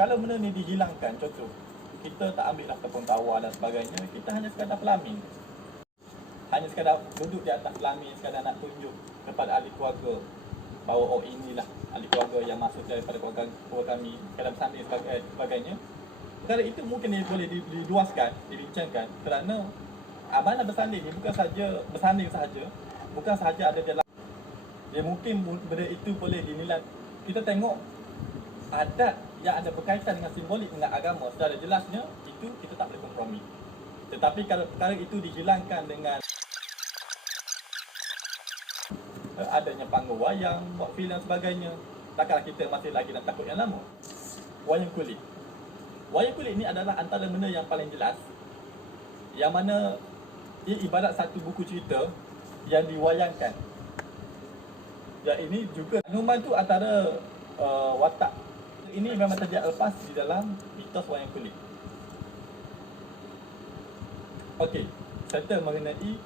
kalau benda ni dihilangkan, contoh kita tak ambil lah tepung tawar dan sebagainya, kita hanya sekadar pelamin, hanya sekadar duduk di atas pelamin, sekadar nak tunjuk kepada ahli keluarga bahawa oh inilah ahli keluarga yang masuk daripada keluarga kami, sekadar bersanding sebagainya. Perkara itu mungkin boleh diluaskan, dibincangkan, kerana amanah bersanding ni bukan saja bersanding sahaja, bukan sahaja ada dalam dia, mungkin benda itu boleh dinilai. Kita tengok adat yang ada berkaitan dengan simbolik dengan agama, secara jelasnya itu kita tak boleh kompromi. Tetapi kalau perkara itu dihilangkan dengan adanya panggung wayang, buat filem dan sebagainya, takkanlah kita masih lagi nak takut yang lama. Wayang kulit. Wayang kulit ni adalah antara benda yang paling jelas, yang mana ia ibarat satu buku cerita yang diwayangkan. Dan ini juga Hanuman tu antara watak ini memang terjadi lepas di dalam mitos wayang kulit. Okey, serta mengenai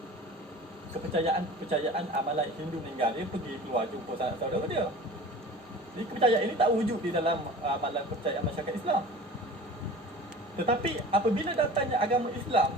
kepercayaan amalan Hindu meninggal, dia pergi keluar jumpa saudara dia. Jadi kepercayaan ini tak wujud di dalam amalan kepercayaan masyarakat Islam. Tetapi apabila datangnya agama Islam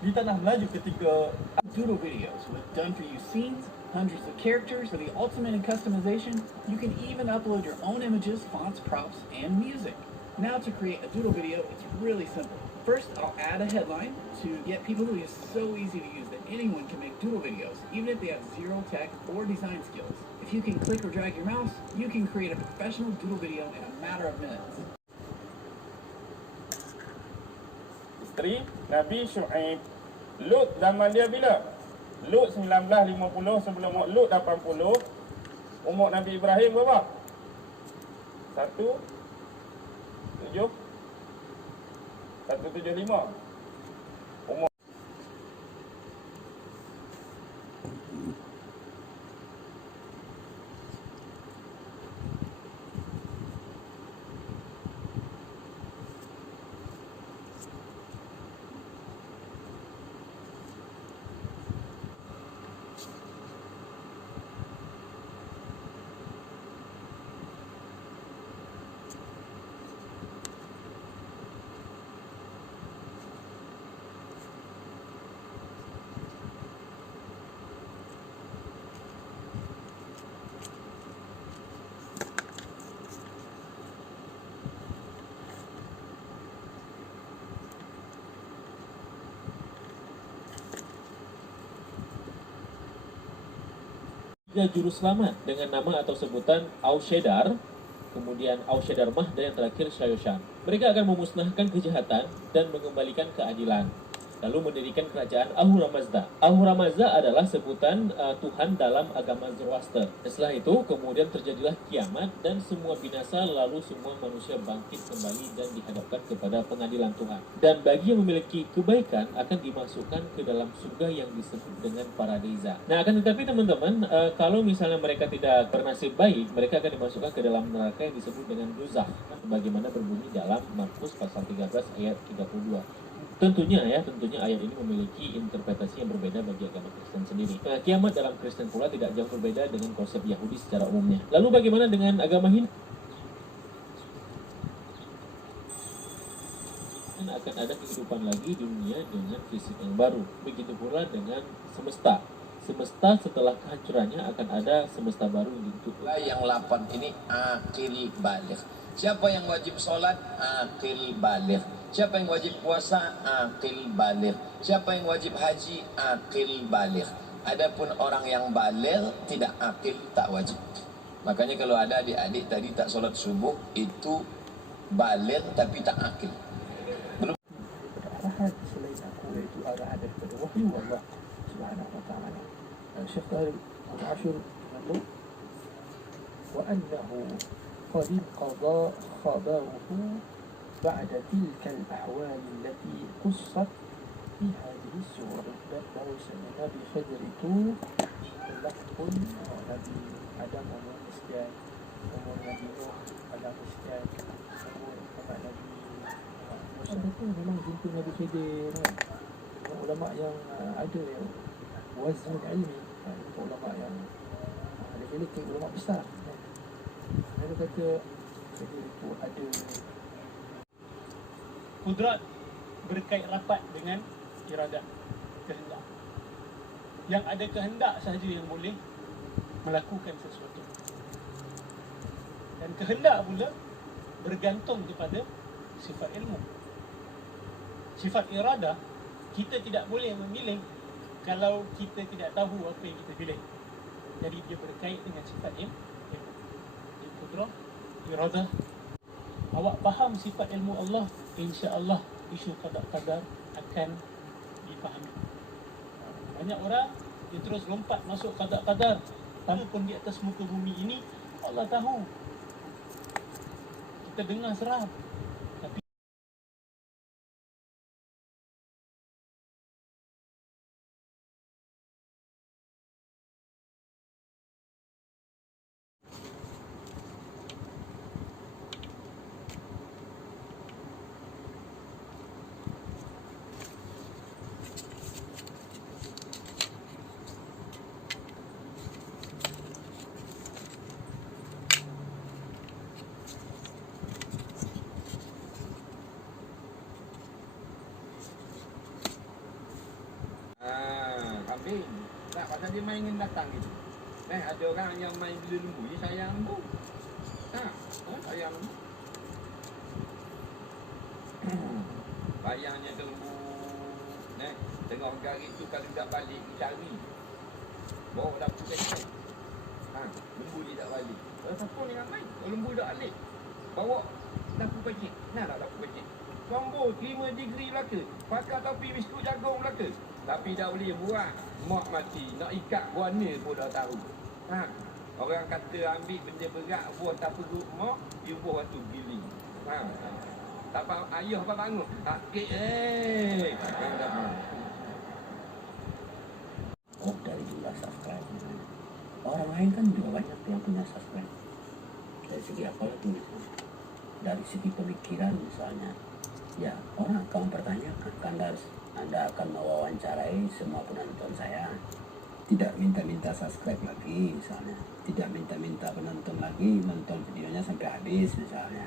di tanah Melayu ketika Doodle videos with done-for-you scenes, hundreds of characters, with the ultimate in customization, you can even upload your own images, fonts, props, and music. Now to create a doodle video, it's really simple. First, I'll add a headline to get people who is so easy to use that anyone can make doodle videos, even if they have zero tech or design skills. If you can click or drag your mouse, you can create a professional doodle video in a matter of minutes. Isteri Nabi Shu'aib. Lut zaman dia bila? Lut 1950, sebelum Lut 80. Umur Nabi Ibrahim berapa? 175. Umur tiga juru selamat dengan nama atau sebutan Aushedar, kemudian Aushedar Mah, dan yang terakhir Shayoshan. Mereka akan memusnahkan kejahatan dan mengembalikan keadilan, lalu mendirikan kerajaan Ahura Mazda. Ahura Mazda adalah sebutan Tuhan dalam agama Zoroaster. Dan setelah itu kemudian terjadilah kiamat dan semua binasa, lalu semua manusia bangkit kembali dan dihadapkan kepada pengadilan Tuhan. Dan bagi yang memiliki kebaikan akan dimasukkan ke dalam surga yang disebut dengan paradisa. Nah, akan tetapi teman-teman, kalau misalnya mereka tidak bernasib baik, mereka akan dimasukkan ke dalam neraka yang disebut dengan dozakh, sebagaimana berbunyi dalam Markus pasal 13 ayat 32. Tentunya ayat ini memiliki interpretasi yang berbeda bagi agama Kristen sendiri. Nah, kiamat dalam Kristen pula tidak jauh berbeda dengan konsep Yahudi secara umumnya. Lalu bagaimana dengan agama Hindu? Akan ada kehidupan lagi di dunia dengan fisik yang baru. Begitu pula dengan semesta. Semesta setelah kehancurannya akan ada semesta baru gitu. Yang 8 ini akil balik. Siapa yang wajib sholat? Akil balik. Siapa yang wajib puasa? Akil balik. Siapa yang wajib haji? Akil balik. Adapun orang yang balik tidak akil, tak wajib. Makanya kalau ada adik-adik tadi tak sholat subuh, itu balik tapi tak akil. Belum. Arahan selain aku, iaitu arahan daripada wahyu Allah Subhanahu wa ta'ala. Syekh Tahir Ashur lalu wa annahu qad qada khabaruhu ba'da tilka al-ahwal allati qussat fi hadhihi surah. Dan bahawasanya Nabi Khidir itu telah pun Nabi Adam umur sekian, umur Nabi Nuh Adam sekian, umur Nabi Musa itu memang jumpa Nabi Khidir kan. Ulama yang ada yang wazn ilmi, ulama yang ada ulama besar. Mereka kata Khidir itu ada Kudrat berkait rapat dengan iradah, kehendak. Yang ada kehendak sahaja yang boleh melakukan sesuatu. Dan kehendak pula bergantung kepada sifat ilmu. Sifat iradah, kita tidak boleh memilih kalau kita tidak tahu apa yang kita pilih. Jadi dia berkait dengan sifat ilmu. Kudrah, iradah. Awak faham sifat ilmu Allah, insya-Allah isu qada-qadar akan dipahami. Banyak orang dia terus lompat masuk qada-qadar, tanpa pun di atas muka bumi ini Allah tahu. Kita dengar seram, tapi Kambing. Tak, pasal dia main ingin datang gitu. Ada orang yang main bila lembu, dia sayang lembu. Sayang lembu. Bayangnya tu lembu. Tengah hari tu kalau tak balik, dia cari. Bawa dapur kecil. Lembu dia tak balik. Siapa ni yang main? Kalau lembu tak balik, bawa dapur kecil. Nah tak dapur kecil. Combo 5 degree belaka. Pakai topi biskut jagung belaka. Tapi dah boleh buat. Mak mati. Nak ikat guana pun dah tahu. Orang kata ambil benda berat, buah tak perut mak, you buah tu giling. Tak faham, ayah apa bangun. Kek Dari jumlah subscribe. Orang lain kan juga banyak yang punya subscribe. Dari segi apa lagi? Dari segi pemikiran misalnya. Ya, orang akan mempertanyakan, Anda akan mewawancarai semua penonton saya. Tidak minta-minta subscribe lagi misalnya. Tidak minta-minta penonton lagi, nonton videonya sampai habis misalnya.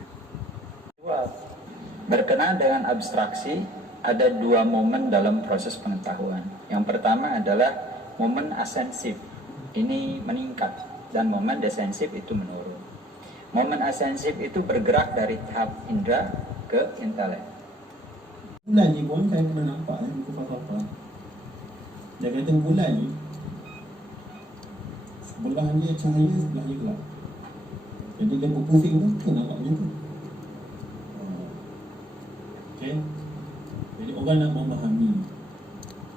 Berkenaan dengan abstraksi, ada dua momen dalam proses pengetahuan. Yang pertama adalah momen asensif, ini meningkat, dan momen desensif itu menurun. Momen asensif itu bergerak dari tahap indera ke intelek. Bulan ni pun saya pernah nampak buku apa-apa. Dia kata bulan ni sebelah dia cahaya, sebelah dia gelap. Jadi dia berpusing tu, kita nampak macam tu. Okay. Jadi orang nak memahami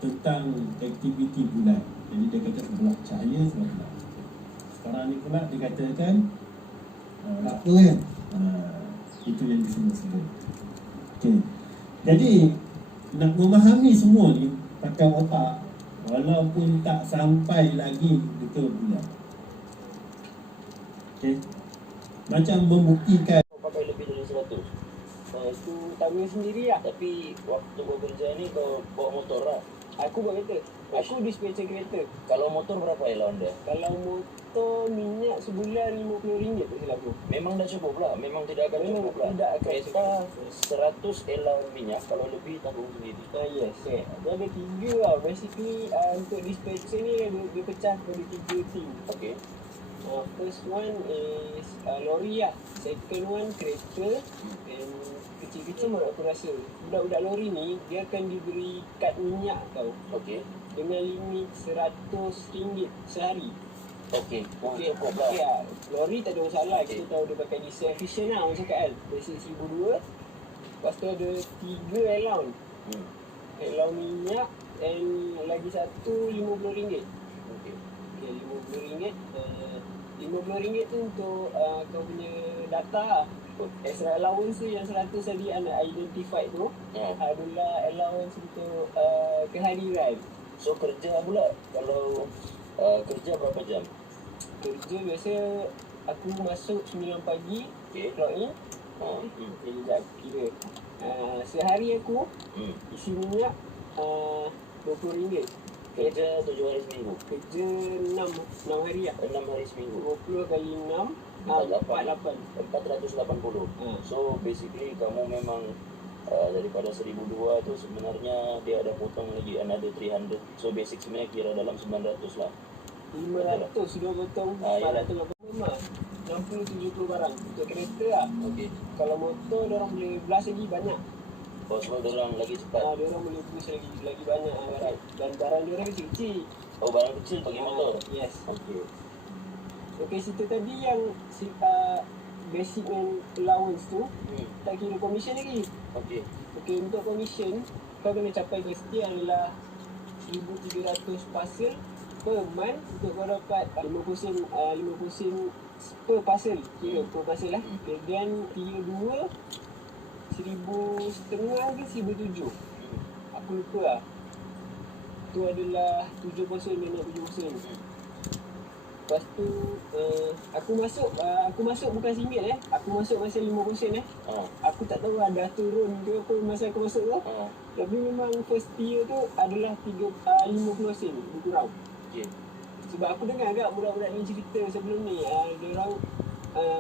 tentang aktiviti bulan. Jadi dia kata sebelah cahaya, sebelah gelap. Sekarang ni pula dia katakan apa kan? Itu yang disebut-sebut. Okay. Jadi nak memahami semua ni pakai otak, walaupun tak sampai lagi betul bulan. Okay. Macam membuktikan pakai lebih dari 100. Itu tanggung sendiri lah. Tapi waktu bekerja ni kau bawa motor lah. Aku buat kereta. Aku dispatcher kereta. Kalau motor berapa allowance dia? Kalau motor minyak sebulan RM50 tak silap aku. Memang dah cukup lah. Memang tidak akan cukup lah. Tidak akan cukup. 100 allowance minyak. Kalau lebih tanggung sendiri. Yes. Dia ada 3 lah. Basically untuk dispatcher ni dia pecah kepada 3 team. Okay. First one is lori lah. Second one kereta. And kecil-kecil aku rasa budak-budak lori ni dia akan diberi kad minyak tau. Okey. Dengan limit RM100 sehari. Okey. Okey. Ya, lori tak ada masalah. Kita tahu dia pakai diesel efficient lah macam kat basic 1,200. Lepas tu ada 3 allowance. Allowance minyak and lagi satu RM50. Okey. Okay, RM50. RM50 tu untuk kau punya data lah. Extra allowance tu yang 100 tadi anda identified tu adalah allowance untuk kehadiran. So kerja pula kalau kerja berapa jam? Kerja biasa aku masuk 9 pagi, clock in. Jadi sekejap kira. Sehari aku isi minyak RM20. Kerja 7 hari seminggu. Kerja 6 hari lah. 6 hari seminggu. 20 kali 6 480. So basically kamu memang Daripada 1,002 tu sebenarnya dia ada potong lagi another 300. So basic sebenarnya kira dalam 900 lah. 500 sudah potong. Yalah. 480 memang 60-70 barang untuk kereta lah. Okey. Kalau motor orang boleh blast lagi banyak. Oh, sebab orang lagi cepat. Dia orang boleh push lagi banyak barang. Dan barang dia orang kecil-kecil. Oh, barang kecil pakai motor. Yes. Okey. Okey, situ tadi yang basic and allowance tu tak kira commission lagi. Okey. Okey, untuk commission kau kena capai KST adalah 1,300 parcel per month untuk kau dapat 50 sen per parcel. Kira per parcel lah. Okay, then tier 2 1,500 ke 1,700. Aku lupa lah. Tu adalah 7% minus 7%. Lepas tu aku masuk bukan singgit aku masuk masa 5% aku tak tahu ada turun ke apa masa aku masuk tu. Tapi memang first tier tu adalah 50 sen lebih kurang. Okay. Sebab aku dengar agak budak-budak ni cerita sebelum ni dia orang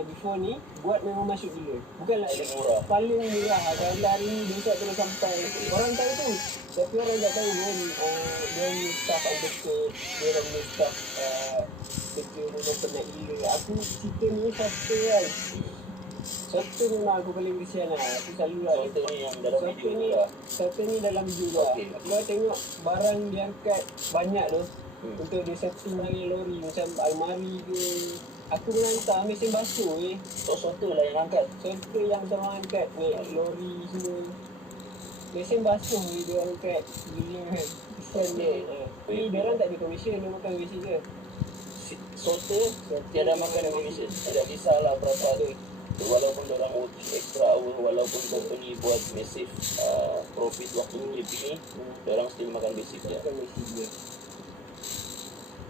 before ni buat memang masuk gila. Bukanlah paling murah. Kalau hari ni besok terus sampai. Orang tahu tu. Tapi orang tak tahu dia ni staff undercut, dia orang ni staff kerja memang penat gila. Aku cerita ni software kan. Software memang aku paling kesian lah. Aku selalu lah. Software ni yang dalam video tu lah. Software ni dalam video lah. Kau tengok barang dia angkat banyak tu. Untuk dia setting lagi lori macam almari ke. Aku pernah hantar mesin basuh Software lah yang angkat. Software yang sama angkat lori semua. Mesin basuh ni dia angkat. Gila kan. Kesian dia. Ni dia orang tak ada commission. Dia makan commission je. Software tiada makan commission. Tidak kisahlah berapa tu. Walaupun orang working extra hour, walaupun company buat massive profit waktu PKP ni, orang still makan basic je. Makan basic je.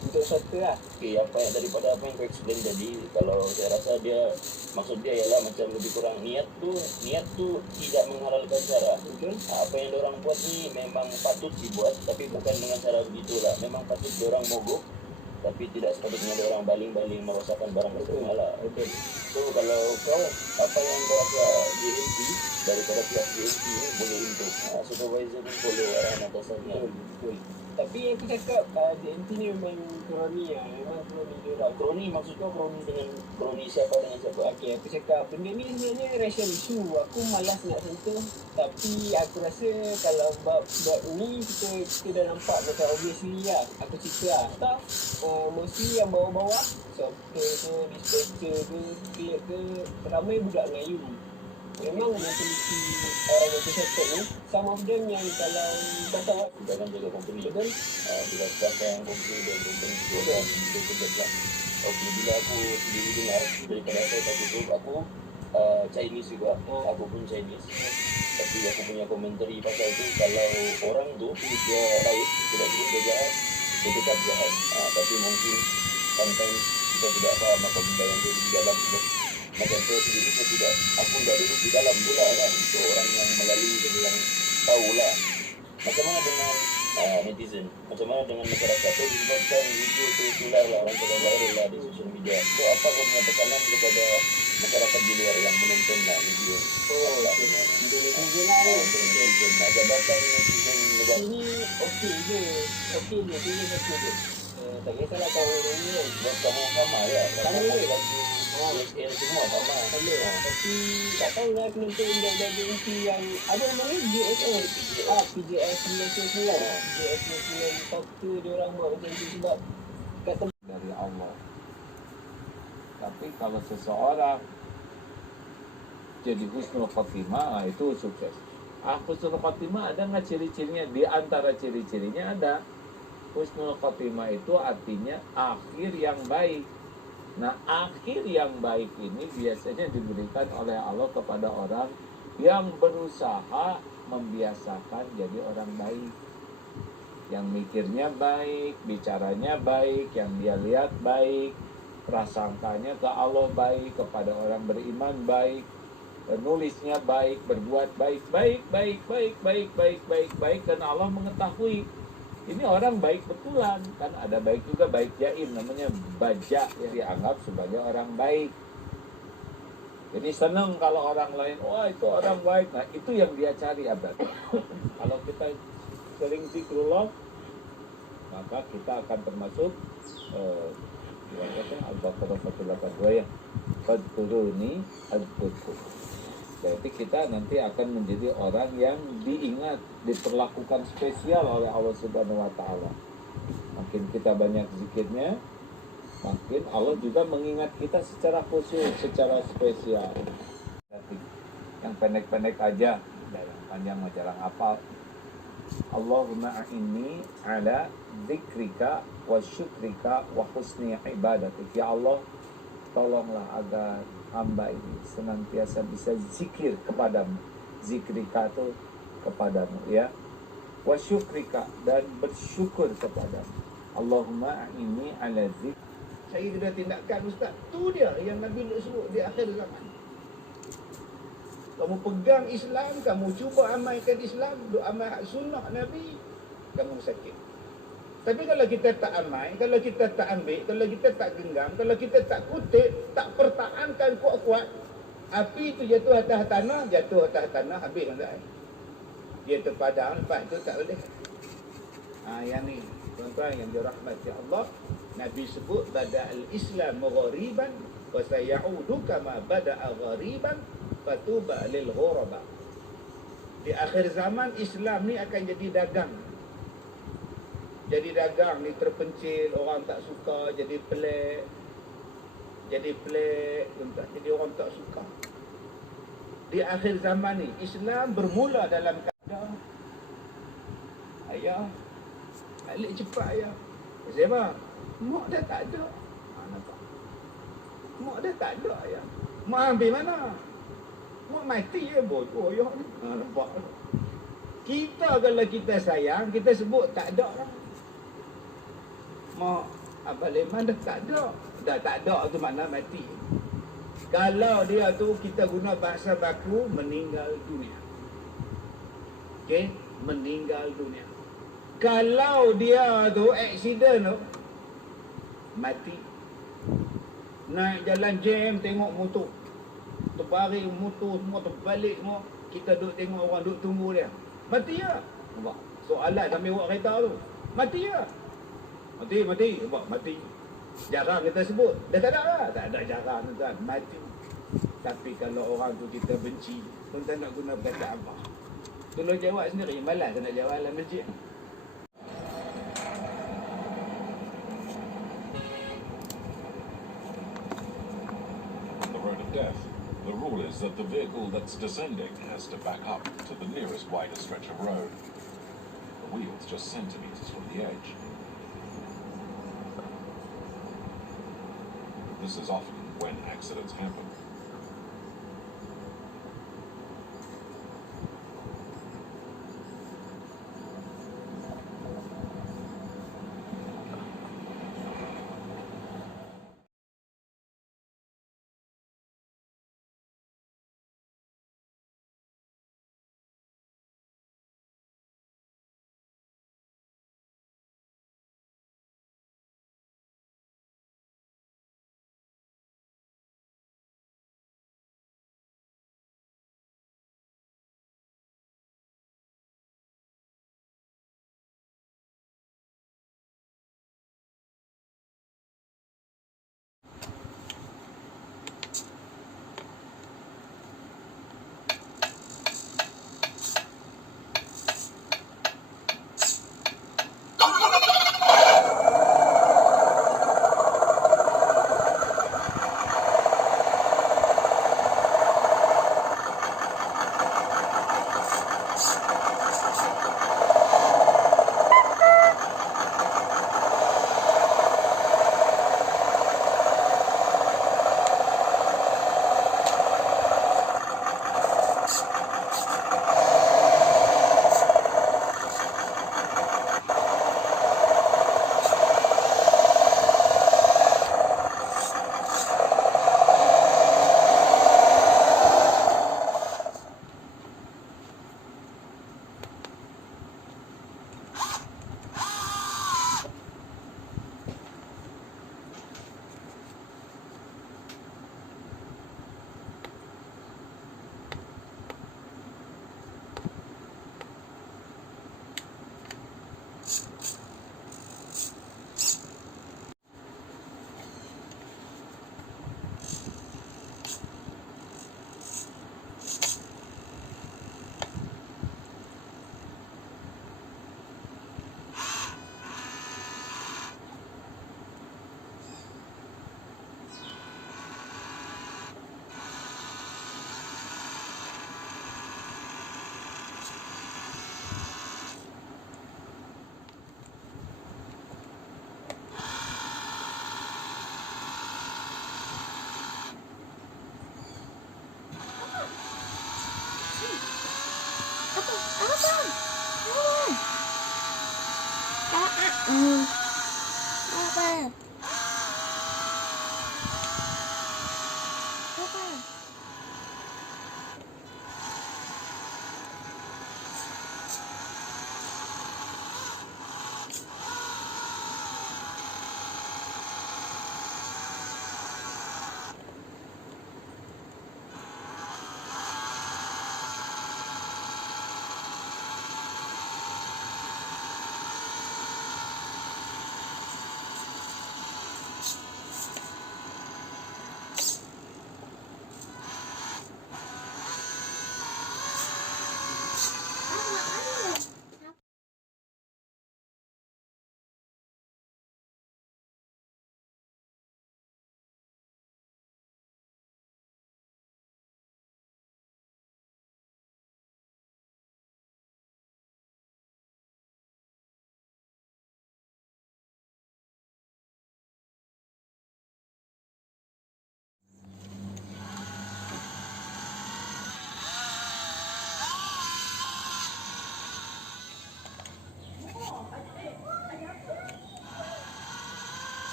Untuk software lah. Okay, daripada apa yang kau explain tadi, kalau saya rasa dia, maksud dia ialah macam lebih kurang niat tu tidak menghalalkan cara. Apa yang orang buat ni memang patut dibuat, tapi bukan dengan cara begitulah. Memang patut orang mogok, tapi tidak sepatutnya orang baling-baling merosakkan barang customer lah. So kalau kau apa yang kau rasa JMP daripada pihak JMP ni boleh untuk supervisor ni follow arahan atasannya. Tapi aku cakap JMP ni memang kroni lah. Memang kroni dia lah. Kroni maksud kau kroni siapa dengan siapa? Okay, aku cakap benda ni sebenarnya racial issue. Aku malas nak sentuh. Tapi aku rasa kalau bab ni kita dah nampak macam obviously lah. Aku cerita lah. Staff mostly yang bawah-bawah, software ke, dispatcher ke, clear ke, ramai budak Melayu. Memang mentaliti orang yang tersetak ni, some of them yang kalau kau tahu jangan jaga company betul? Bila sekarang company dan company juga lah. Okay, bila aku sendiri dengar daripada saya tak tutup, aku Chinese juga, aku pun Chinese. Tapi aku punya komentari pasal tu, kalau orang tu dia baik, tidak dia jahat, dia tetap jahat. Tapi mungkin sometimes kita tidak faham apa benda yang jadi di dalam tu. Macam saya sendiri saya tidak, aku tidak duduk di dalam pula kan. Untuk orang yang melalui dan yang tahulah macam mana dengan netizen, macam mana dengan masyarakat tu disebabkan video tu tular lah, orang kata viral lah di sosial media. So apa kau punya tekanan kepada masyarakat di luar yang menonton lah video? Untuk netizen lah ni. Netizen lah, jabatan netizen negara ini okey je, tak kisahlah kau orang ni kan. Sebab kamu sama ya, Sama je. USL semua sama. Tapi tak tahu lah penonton budak-budak JMP yang ada nama ni JSL. PJS 99. PJS 99 satu dia orang buat macam tu sebab kata dari Allah. Tapi kalau seseorang jadi husnul khatimah, itu sukses. Husnul khatimah ada nggak ciri-cirinya? Di antara ciri-cirinya ada. Husnul khatimah itu artinya akhir yang baik. Nah, akhir yang baik ini biasanya diberikan oleh Allah kepada orang yang berusaha membiasakan jadi orang baik. Yang mikirnya baik, bicaranya baik, yang dia lihat baik, prasangkanya ke Allah baik, kepada orang beriman baik, nulisnya baik, berbuat baik, baik, dan Allah mengetahui. Ini orang baik betulan, kan ada baik juga, baik jaim, namanya baja yang dianggap sebagai orang baik. Jadi senang kalau orang lain, wah itu orang baik. Nah itu yang dia cari abad. Kalau kita sering zikrullah, maka kita akan termasuk Al-Baqarah 182 ya. Fadkuruni azkurkum. Jadi kita nanti akan menjadi orang yang diingat, diperlakukan spesial oleh Allah Subhanahu wa taala. Makin kita banyak zikirnya, makin Allah juga mengingat kita secara khusus, secara spesial. Yang pendek-pendek aja, yang panjang mah jarang hafal. Allahumma a'inni ala dzikrika wa syukrika wa husni ibadatik. Ya Allah, tolonglah agar hamba ini senantiasa bisa zikir kepadamu. Zikrika itu kepadamu ya. Wa syukrika, dan bersyukur kepadamu. Allahumma a'inni ala dzikr. Saya kena tindakan Ustaz. Tu dia yang Nabi Lut sebut di akhir zaman. Kamu pegang Islam, kamu cuba amalkan Islam, doa amal sunnah Nabi, kamu sakit. Tapi kalau kita tak amal, kalau kita tak ambil, kalau kita tak genggam, kalau kita tak kutip, tak pertahankan kuat-kuat, api itu jatuh atas tanah, habis dah. Dia terpadam, lepas itu tak boleh. Yang ni, tuan-tuan yang dirahmati Allah, Nabi sebut bada al-Islam ghariban wa sayaudu kama bada'a ghariban fatuba lil ghuraba. Di akhir zaman Islam ni akan jadi dagang. Jadi dagang ni terpencil, orang tak suka, jadi pelik. Jadi orang tak suka. Di akhir zaman ni Islam bermula dalam keadaan ayah balik cepat ayah. Siapa? Mak dah tak ada. Nampak? Mak dah tak ada ayah. Mak ambil mana? Mak mati ya bodoh ayah ni. Nampak? Kita kalau kita sayang, kita sebut tak ada lah. Mak Abang Leman dah tak ada. Dah tak ada tu makna mati. Kalau dia tu kita guna bahasa baku, meninggal dunia. Okey, meninggal dunia. Kalau dia tu aksiden tu mati. Naik jalan jam tengok motor. Terbaring motor semua terbalik semua. Kita duduk tengok orang duduk tunggu dia. Mati ya. Nampak? Soalan sambil buat kereta tu. Mati ya. Mati. Nampak? Mati. Jarang kita sebut. Dah tak ada lah. Tak ada jarang tuan. Mati. Tapi kalau orang tu kita benci, tuan-tuan nak guna perkataan apa? Tolong jawab sendiri. Malas nak jawab dalam masjid. Death. The rule is that the vehicle that's descending has to back up to the nearest wider stretch of road. The wheel's just centimeters from the edge. This is often when accidents happen. Ah.